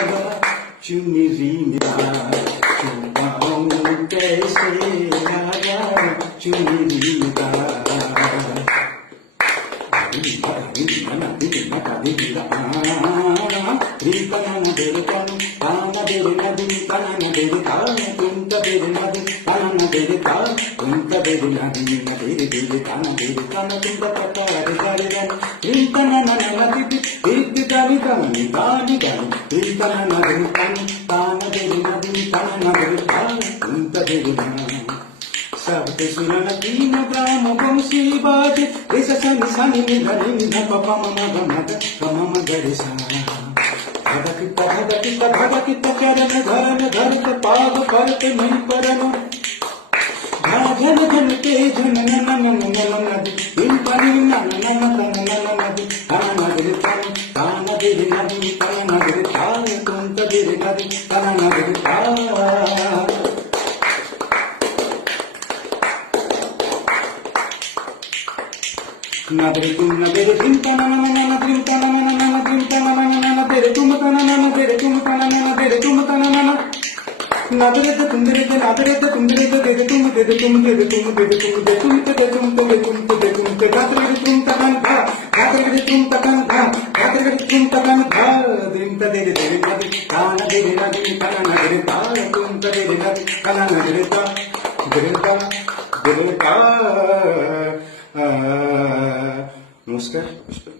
चुनरी मेरा चुपाऊं कैसे राजा चुनरी मेरा सबके सुरन तीन ग्राम बंशी बाजे ऐसा सनी सनी निधनी निध पपा ममा गमद गमम गड़ेसा धड़कित चरण धरन धरत पाद करत नहीं परन झन झन के झन नन नन नन नदी इन पनी नन नन तन नन नदी तन नगरी तन तान गिरि नदी तन नगरी तान तुम गिरि नदी तन नगरी तान नगरी तुम नगरी तुम तन नन नन तुम तन नन नन तुम तन नन नन तेरे तुम तन नन तेरे तुम तन नन तेरे तुम तन नन नगरे तो तुम दे नगरे तो तुम दे दे तुम दे तुम दे तुम दे तुम दे तुम दे तुम दे तुम दे तुम दे गात्र तुम तकन था गात्र तुम तकन था गात्र तुम तकन था दिन तदे दे नदी तान दे नदी तन नगरे तान तुम तदे नदी तन नगरे ता नमस्कार।